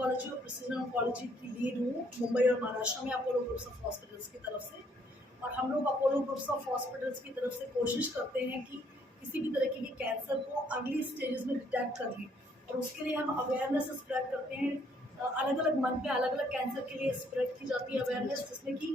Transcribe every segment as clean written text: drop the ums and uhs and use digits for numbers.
Oncology और precision oncology की lead हूँ मुंबई और महाराष्ट्र में अपोलो ग्रुप्स ऑफ हॉस्पिटल्स की तरफ से। और हम लोग अपोलो ग्रुप्स ऑफ हॉस्पिटल्स की तरफ से कोशिश करते हैं कि किसी भी तरीके के कैंसर को अर्ली स्टेजेस में डिटेक्ट कर लें, और उसके लिए हम अवेयरनेस स्प्रेड करते हैं। अलग अलग मंथ में अलग अलग कैंसर के लिए स्प्रेड की जाती है अवेयरनेस, जिसमें कि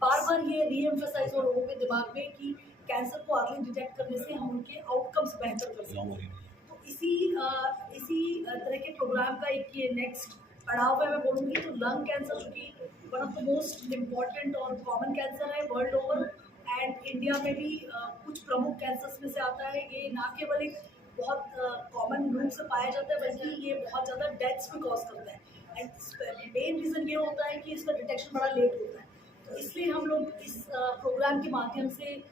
बार बार ये रीएम्फसाइज हो लोगों के दिमाग में कि कैंसर को अर्ली डिटेक्ट करने से हम उनके आउटकम्स बेहतर कर सकते हैं। तो इसी तरह के प्रोग्राम का एक ये नेक्स्ट पड़ाव है मैं बोलूँगी। तो लंग कैंसर जो कि one of the most important और कॉमन कैंसर है वर्ल्ड ओवर, एंड इंडिया में भी कुछ प्रमुख कैंसर्स में से आता है। ये ना केवल एक बहुत कॉमन रूप से पाया जाता है, बल्कि ये बहुत ज़्यादा डेथ्स भी कॉज करता है। एंड मेन रीज़न ये होता है कि इसका डिटेक्शन बड़ा लेट होता है। तो इसलिए हम लोग इस प्रोग्राम के माध्यम से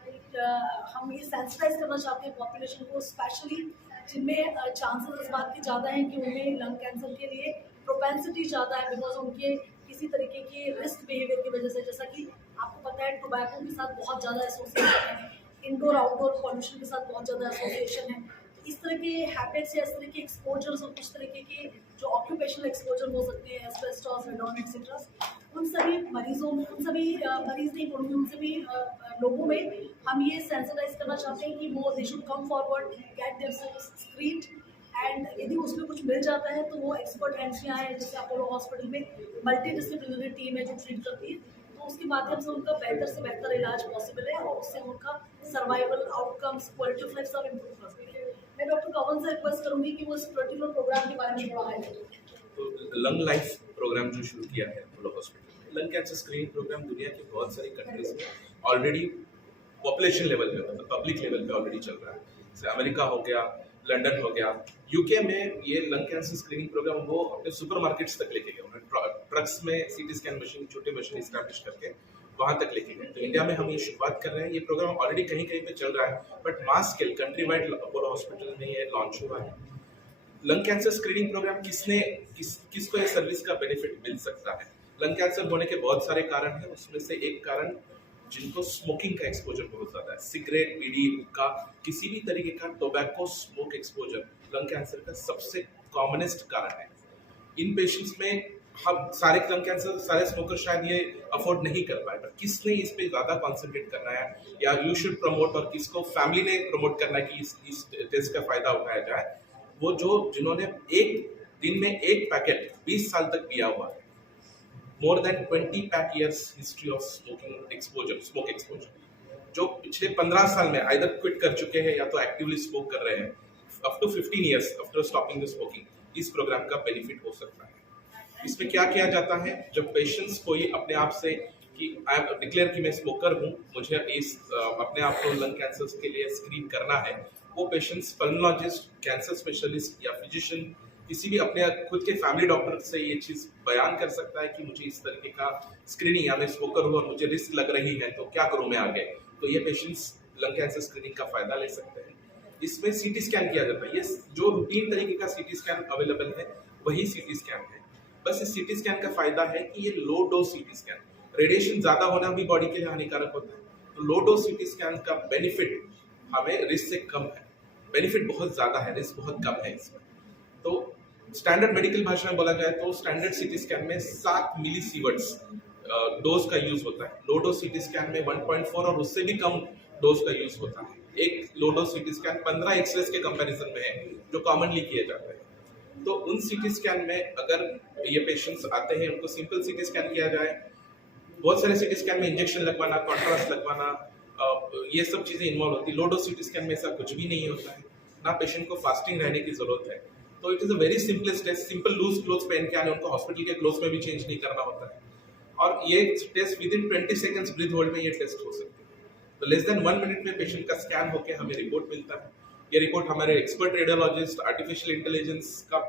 हम ये सेंसिटाइज करना चाहते हैं पॉपुलेशन को, स्पेशली जिनमें चांसेस इस बात के ज़्यादा हैं कि उन्हें लंग कैंसर के लिए प्रोपेंसिटी ज़्यादा है, बिकॉज उनके किसी तरीके के रिस्क बिहेवियर की वजह से, जैसा कि आपको पता है टोबैको के साथ बहुत ज़्यादा एसोसिएशन है, इंडोर आउटडोर पॉल्यूशन के साथ बहुत ज़्यादा एसोसिएशन है। तो इस तरह के हैबिट्स या इस तरह के एक्सपोजर्स और कुछ तरीके के जो ऑक्यूपेशनल एक्सपोजर हो सकते हैं, एस्बेस्टॉस, रेडॉन एक्सेट्रा, उन सभी मरीजों में, उन सभी मरीज नहीं बोलूँगी, उन सभी लोगों में हम ये सेंसिटाइज करना चाहते हैं कि वो they should come forward, get themselves screened, and यदि उसमें कुछ मिल जाता है तो वो एक्सपर्ट एजेंसियाँ हैं, जैसे अपोलो हॉस्पिटल में मल्टी डिसिप्लिनरी टीम है जो ट्रीट करती है, तो उसके माध्यम से उनका बेहतर से बेहतर इलाज पॉसिबल है और उससे उनका survival outcomes, quality of life सब इम्प्रूव कर सकते हैं। मैं डॉक्टर कंवल से रिक्वेस्ट करूँगी कि वो इस पर्टिकुलर प्रोग्राम के बारे में थोड़ा हाईलाइट। तो लंग लाइफ प्रोग्राम जो शुरू किया है अपोलो हॉस्पिटल में, लंग कैंसर स्क्रीनिंग प्रोग्राम दुनिया की बहुत सारी कंट्रीज में ऑलरेडी पॉपुलेशन लेवल पे, मतलब पब्लिक लेवल पे ऑलरेडी चल रहा है। जैसे अमेरिका हो गया, लंदन हो गया, यूके में ये लंग कैंसर स्क्रीनिंग प्रोग्राम वो अपने सुपरमार्केट्स तक लेके गए। उन्होंने ट्रक्स में सीटी स्कैन मशीन, छोटे मशीन इस्टेब्लिश करके वहां तक लेके गए। तो इंडिया में हम ये शुरुआत कर रहे हैं। ये प्रोग्राम ऑलरेडी कहीं कहीं पे चल रहा है, but mass scale country wide Apollo hospital में ये लॉन्च हुआ है। लंग कैंसर स्क्रीनिंग प्रोग्राम किसको ये सर्विस का बेनिफिट मिल सकता है? लंग कैंसर होने के बहुत सारे कारण हैं, उसमें से एक कारण जिनको स्मोकिंग का एक्सपोजर बहुत ज्यादा है, सिगरेट, बीड़ी, हुक्का, किसी भी तरीके का tobacco smoke exposure lung cancer का सबसे कॉमनेस्ट कारण है। इन पेशेंट्स में हम सारे लंग कैंसर, सारे स्मोकर शायद ये अफोर्ड नहीं कर पाए, पर किसने इस पे ज्यादा कॉन्सेंट्रेट करना है या यू शुड प्रमोट, और किसको फैमिली ने प्रमोट करना है कि इस टेस्ट का फायदा उठाया जाए, वो जिन्होंने एक दिन में एक पैकेट 20 साल तक पिया हुआ है, more than 20 pack years history of smoke exposure, जो पिछले 15 साल में आइदर क्विट कर चुके हैं या तो एक्टिवली स्मोक कर रहे हैं, up to 15 years after stopping the smoking, इस प्रोग्राम का बेनिफिट हो सकता है। इसमें क्या किया जाता है, जब पेशेंट्स कोई अपने आप से कि आई एम डिक्लेयर कि मैं स्मोकर हूँ, मुझे इस अपने आप को लंग कैंसर के लिए स्क्रीन करना है, वो पेशेंट्स पल्मोलॉजिस्ट, कैंसर स्पेशलिस्ट या फिजिशियन, किसी भी अपने खुद के फैमिली डॉक्टर से ये चीज बयान कर सकता है कि मुझे इस तरीके का स्क्रीनिंग, या मैं स्मोकर हूँ और मुझे रिस्क लग रही है, तो क्या करूँ मैं आगे। तो ये पेशेंट्स लंग कैंसर स्क्रीनिंग का फायदा ले सकते हैं। इसमें सीटी स्कैन किया जाता है। ये जो रूटीन तरीके का सीटी स्कैन अवेलेबल है वही सीटी स्कैन है। बस इस सीटी स्कैन का फायदा है कि ये low dose CT scan, radiation ज्यादा होना भी बॉडी के लिए हानिकारक होता है, तो लो डोज सीटी स्कैन का बेनिफिट हमें रिस्क से कम है। बेनिफिट बहुत ज्यादा है, रिस्क बहुत कम है इसमें। तो स्टैंडर्ड मेडिकल भाषा में बोला जाए तो स्टैंडर्ड सीटी स्कैन में 7 मिलीसीवर्ट्स डोज का यूज होता है। लो डोज सीटी स्कैन में 1.4 और उससे भी कम डोज का यूज होता है। एक low dose CT scan 15 X-rays के कंपैरिजन में है, जो कॉमनली किए जाते हैं। तो उन सीटी स्कैन में अगर ये पेशेंट्स आते हैं, उनको सिंपल सीटी स्कैन किया जाए, बहुत सारे सीटी स्कैन में इंजेक्शन लगवाना, कॉन्ट्रास्ट लगवाना, ये सब चीजें इन्वॉल्व होती है। लो डोज सीटी स्कैन में ऐसा कुछ भी नहीं होता है, ना पेशेंट को फास्टिंग रहने की जरूरत है। तो it is a very simplest test. Simple loose clothes पहन के आने, उनको हॉस्पिटल के क्लोथ्स में भी चेंज नहीं करना होता है, और ये test within 20 seconds breath hold में ये टेस्ट हो सकती है। तो लेस देन 1 मिनट में पेशेंट का स्कैन होकर हमें रिपोर्ट मिलता है। ये रिपोर्ट हमारे एक्सपर्ट रेडियोलॉजिस्ट, आर्टिफिशियल इंटेलिजेंस का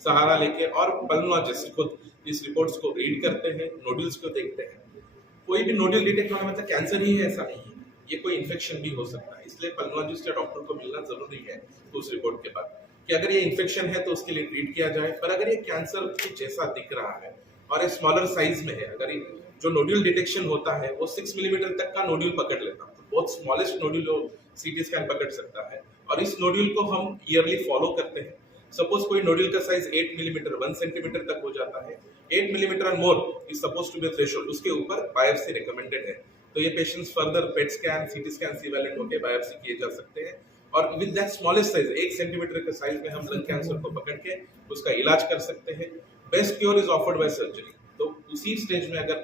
सहारा लेके और पल्मोलॉजिस्ट खुद इस रिपोर्ट्स को रीड करते हैं, नोड्यूल्स को देखते हैं। कोई भी नोड्यूल डिटेक्ट होना मतलब कैंसर ही है ऐसा नहीं है, ये कोई इन्फेक्शन भी हो सकता है। इसलिए पल्मोलॉजिस्ट या डॉक्टर को मिलना जरूरी है उस रिपोर्ट के बाद, कि अगर ये इन्फेक्शन है तो उसके लिए ट्रीट किया जाए। पर अगर ये कैंसर के जैसा दिख रहा है और ये स्मॉलर साइज में है, अगर ये जो नोड्यूल डिटेक्शन होता है वो 6 मिलीमीटर तक का नोड्यूल पकड़ लेता है, तो बहुत स्मॉलेस्ट नोड्यूल सीटी स्कैन पकड़ सकता है। और इस नोड्यूल को हम ईयरली फॉलो करते हैं। सपोज कोई नोड्यूल का साइज 8 मिलीमीटर 1 सेंटीमीटर तक हो जाता है, 8 मिलीमीटर और more is suppose to be threshold, उसके ऊपर बायोप्सी रिकमेंडेड है। तो ये patients further PET scan, CT scan evaluate होकर बायोप्सी किए जा सकते हैं और with that smallest size 1 centimetre के साइज में हम लंग कैंसर को पकड़ के उसका इलाज कर सकते हैं। Best cure is offered by surgery. तो उसी स्टेज में अगर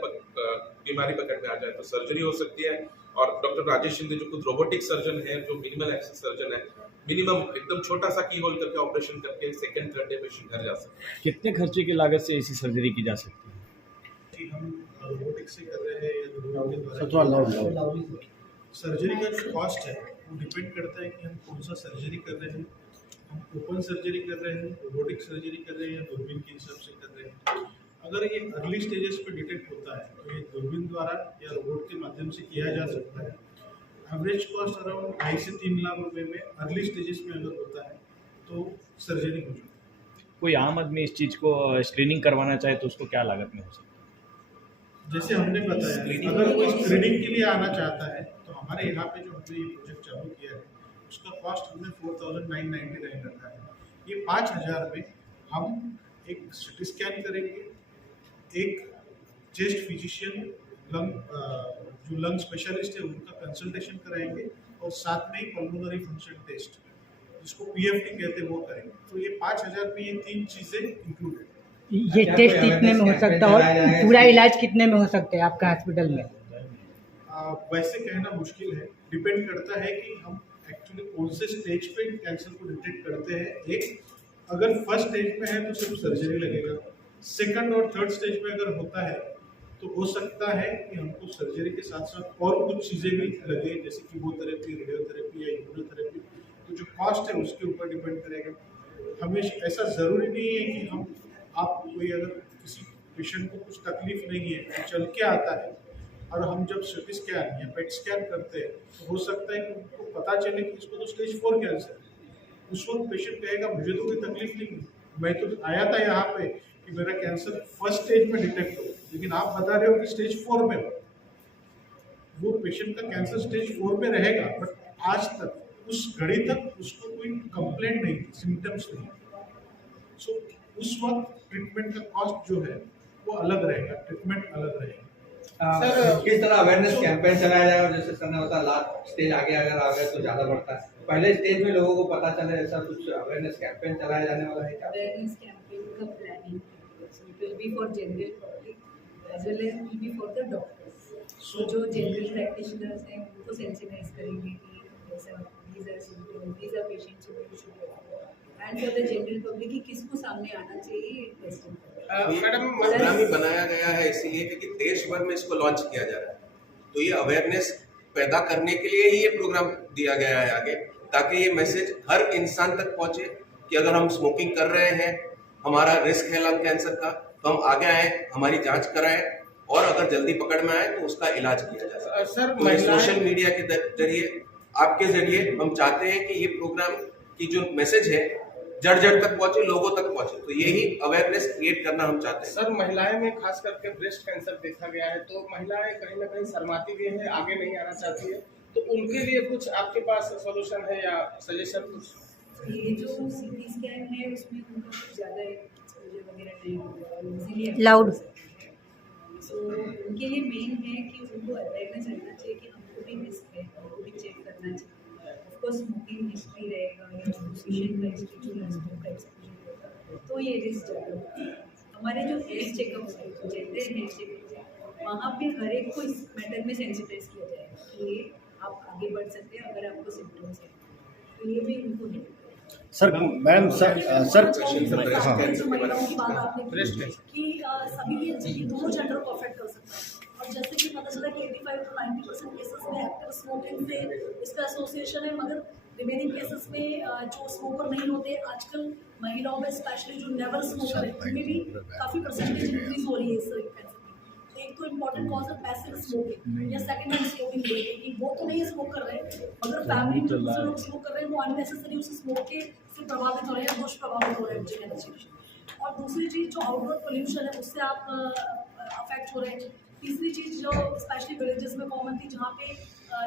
बीमारी पकड़ में आ जाए तो सर्जरी हो सकती है। और डॉक्टर राजेश शिंदे जो खुद रोबोटिक सर्जन है, जो मिनिमल एक्सेस सर्जन है, मिनिमम एकदम छोटा सा की होल करके ऑपरेशन करके सेकंड थर्ड डे पेशेंट घर जा सकते हैं। कितने खर्चे की लागत से ऐसी सर्जरी की जा सकती है? कि हम रोबोटिक से कर रहे हैं या दूरबीन के द्वारा, सर्जरी का जो कॉस्ट है वो डिपेंड करता है कि हम कौन सा सर्जरी कर रहे हैं। हम ओपन सर्जरी कर रहे हैं, रोबोटिक सर्जरी कर रहे हैं या दूरबीन के हिसाब से कर रहे हैं। अगर ये अर्ली स्टेजेस पे डिटेक्ट होता है तो ये दूरबीन द्वारा या रोबोट के माध्यम से किया जा सकता है। एवरेज कॉस्ट अराउंड 2.5 से 3 लाख रुपए में अर्ली स्टेजेस में अगर होता है तो सर्जरी हो जाती है। कोई आम आदमी इस चीज़ को स्क्रीनिंग करवाना चाहे तो उसको क्या लागत में हो सकता है? जैसे हमने बताया, अगर कोई स्क्रीनिंग के लिए आना चाहता है तो हमारे यहाँ पे जो हमने ये प्रोजेक्ट चालू किया है उसका कॉस्ट हमने 4,999 रखा है। ये 5,000 में हम एक सिटी स्कैन करेंगे, एक चेस्ट फिजिशियन जो लंग स्पेशलिस्ट है उनका कंसल्टेशन कराएंगे और साथ में ही पल्मोनरी फंक्शन टेस्ट जिसको पीएफटी कहते हैं वो करेंगे। तो ये 5,000 में ये 3 चीज़ें इंक्लूड है। ये टेस्ट कितने में हो सकता है और पूरा इलाज कितने में हो सकता है आपका हॉस्पिटल में? वैसे कहना मुश्किल है, डिपेंड करता है कि हम एक्चुअली कौन से स्टेज पे कैंसर को डिटेक्ट करते हैं। एक अगर फर्स्ट स्टेज में है तो सिर्फ सर्जरी लगेगा, सेकंड और थर्ड स्टेज में अगर होता है तो हो सकता है कि हमको सर्जरी के साथ साथ और कुछ चीज़ें भी लगे जैसे कीमोथेरेपी, रेडियोथेरेपी या इम्यूनोथेरेपी। तो जो कॉस्ट है उसके ऊपर डिपेंड करेगा। हमेशा ऐसा ज़रूरी नहीं है कि हम आप कोई अगर किसी पेशेंट को कुछ तकलीफ नहीं है तो चल के आता है और हम जब सीटी स्कैन या पेट स्कैन करते हैं तो हो सकता है कि उनको पता चले कि इसको तो स्टेज 4 कैंसर है। उस वक्त पेशेंट कहेगा मुझे तो कोई तकलीफ नहीं है, मैं तो आया था यहाँ पे कि मेरा कैंसर फर्स्ट स्टेज में डिटेक्ट हो, लेकिन आप बता रहे हो कि स्टेज 4 में हो। वो पेशेंट का कैंसर स्टेज 4 में रहेगा बट आज तक उस घड़ी तक उसको कोई कंप्लेंट नहीं थी, सिम्टम्स नहीं। सो उस वक्त ट्रीटमेंट का कॉस्ट जो है वो अलग रहेगा, ट्रीटमेंट अलग रहेगा। सर किस तरह अवेयरनेस कैंपेन चलाया जाए? और जैसे सर ने बताया लास्ट स्टेज आगे अगर आ गए तो ज़्यादा बढ़ता है, पहले स्टेज में लोगों को पता चले, ऐसा कुछ अवेयरनेस कैंपेन चलाया जाने वाला है क्या? अवेयरनेस कैंपेन का planning it will be for general public as well as will be for the doctors. So जो जनरल प्रैक्टिशनर्स हैं उनको सेंसिटाइज करेंगे कि ऐसा these are symptoms, these are patients who you should refer, and for the general public कि किसको सामने आना चाहिए टेस्टिंग। मैडम प्रोग्राम ही बनाया गया है इसीलिए क्योंकि देश भर में इसको लॉन्च किया जा रहा है, तो ये अवेयरनेस पैदा करने के लिए ही ये प्रोग्राम दिया गया है आगे, ताकि ये मैसेज हर इंसान तक पहुंचे कि अगर हम स्मोकिंग कर रहे हैं, हमारा रिस्क है लंग कैंसर का, तो हम आगे आए, हमारी जांच कराएं और अगर जल्दी पकड़ में आए तो उसका इलाज किया जा सके। सर तो सोशल मीडिया के जरिए, आपके जरिए हम चाहते हैं कि ये प्रोग्राम की जो मैसेज है जड़ जड़ तक पहुंचे, लोगों तक पहुंचे, तो यही अवेयरनेस क्रिएट करना हम चाहते हैं। सर महिलाएं में खास करके ब्रेस्ट कैंसर देखा गया है, तो महिलाएं कहीं ना कहीं शर्माती भी है, आगे नहीं आना चाहती है, तो उनके लिए कुछ आपके पास सॉल्यूशन है या सजेशन कुछ? ये जो सीटी स्कैन है उसमें उनका कुछ ज़्यादा एक्सपोजर वगैरह नहीं होगा, इजीली Loud. सो उनके लिए मेन है कि उनको अवेयरनेस रहना चाहिए कि हमको भी रिस्क है, हमको भी चेक करना चाहिए। ऑफकोर्स स्मोकिंग हिस्ट्री रहेगा या पेशेंट का हिस्ट्री जो स्मोक का एक्सपोजर होगा तो ये रिस्क ज़्यादा होता है। हमारे जो हेल्थ चेकअप है, जनरल हेल्थ चेकअप, वहाँ पे हर एक को इस मैटर में सेंसिटाइज किया जाएगा कि ये आप आगे बढ़ सकते हैं अगर आपको सिम्टम्स है, तो ये भी उनको है। सर मैम सर महिलाओं की बात आपने की कि सभी ये दोनों जेंडर को अफेक्ट कर सकता है। और जैसे कि पता चला कि 85 to 90% केसेस में एक्टिव स्मोकिंग से इसका एसोसिएशन है, मगर रिमेनिंग केसेस में जो स्मोकर नहीं होते, आजकल महिलाओं में स्पेशली जो नेवर स्मोकर है उनमें भी काफ़ी परसेंटेज इंक्रीज हो रही है इस कैंसर की। तो एक तो इम्पोर्टेंट कॉज है पैसिव स्मोकिंग या सेकंड हैंड स्मोकिंग, कि वो तो नहीं स्मोक कर रहे हैं मगर फैमिली में दूसरे लोग स्मोक कर रहे हैं, वो अननेसेसरी उस स्मोक के से प्रभावित हो रहे हैं, दुष्प्रभावित हो रहे हैं जनरेशन। और दूसरी चीज़ जो आउटडोर पोल्यूशन है उससे आप अफेक्ट हो रहे हैं। तीसरी चीज़ जो स्पेशली विलेजेस में कॉमन थी, जहाँ पे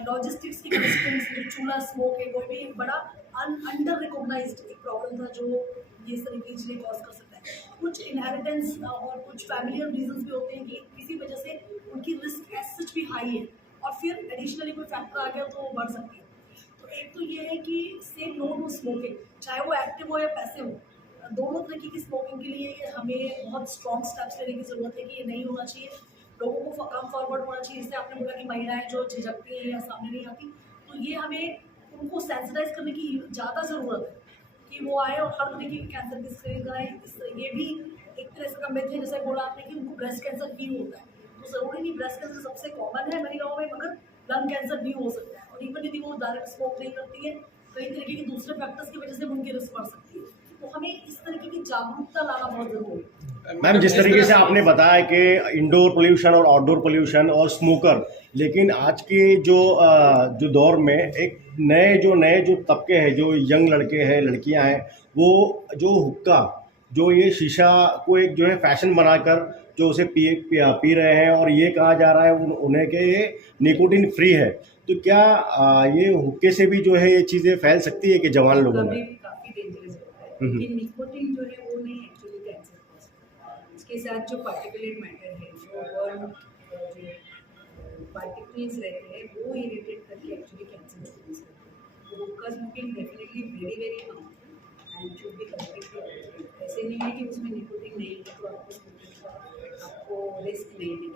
लॉजिस्टिक्स की कंस्ट्रेंट्स, जो चूल्हा स्मोक है वो भी एक बड़ा अंडर रिकॉग्नाइज्ड एक प्रॉब्लम था जो ये इस तरह की चीज़ें कॉज कर सकता है। कुछ इनहेरिटेंस और कुछ फैमिलियर रीजंस भी होते हैं कि किसी वजह से उनकी रिस्क एज सच भी हाई है और फिर एडिशनली कोई फैक्टर आ गया तो वो बढ़ सकती है। तो एक तो ये है कि से नो टू स्मोकिंग, चाहे वो एक्टिव हो या पैसिव हो, दोनों तरीके की स्मोकिंग के लिए हमें बहुत स्ट्रॉन्ग स्टेप्स लेने की ज़रूरत है कि ये नहीं होना चाहिए। लोगों को कम फॉरवर्ड होना चाहिए। जैसे आपने बोला कि महिलाएं जो झिझकती हैं या सामने नहीं आती, तो ये हमें उनको सेंसिटाइज करने की ज़्यादा ज़रूरत है कि वो आए और हर तरीके के कैंसर की स्क्रीनिंग कराएं। ये भी एक तरह से का मिथ है, जैसे बोला आपने कि उनको ब्रेस्ट कैंसर ही होता है, तो ज़रूरी नहीं ब्रेस्ट कैंसर सबसे कॉमन है महिलाओं में, मगर लंग कैंसर भी हो सकता है। और इवन यदि वो डायरेक्ट स्मोक नहीं करती है, कई तरीके के दूसरे फैक्टर्स की वजह से भी उनकी रिस्क बढ़ सकती है। तो हमें इस तरीके की जागरूकता लाना बहुत ज़रूरी है। मैम, जिस तरीके से आपने बताया कि इंडोर पोल्यूशन और आउटडोर पोल्यूशन और स्मोकर, लेकिन आज के जो दौर में एक नए जो तबके हैं, जो यंग लड़के हैं, लड़कियां हैं, वो जो हुक्का, जो ये शीशा को एक जो है फैशन बनाकर जो उसे पी रहे हैं, और ये कहा जा रहा है उन्हें कि ये निकोटिन फ्री है। तो क्या ये हुक्के से भी जो है ये चीज़ें फैल सकती है कि जवान लोगों में? काफ़ी डेंजरस होता है कि निकोटिन जो है वो नहीं एक्चुअली कैंसर कॉज करता है। इसके साथ जो पार्टिकुलेट मैटर है, जो पार्टिकल्स रहते हैं, वो इरिटेट करके एक्चुअली कैंसर कॉज करते हैं। तो हुक्का smoking definitely very very harmful and should be completely avoided. ऐसे नहीं है कि उसमें निकोटिन नहीं है तो आपको स्मोकिंग का आपको रिस्क नहीं है।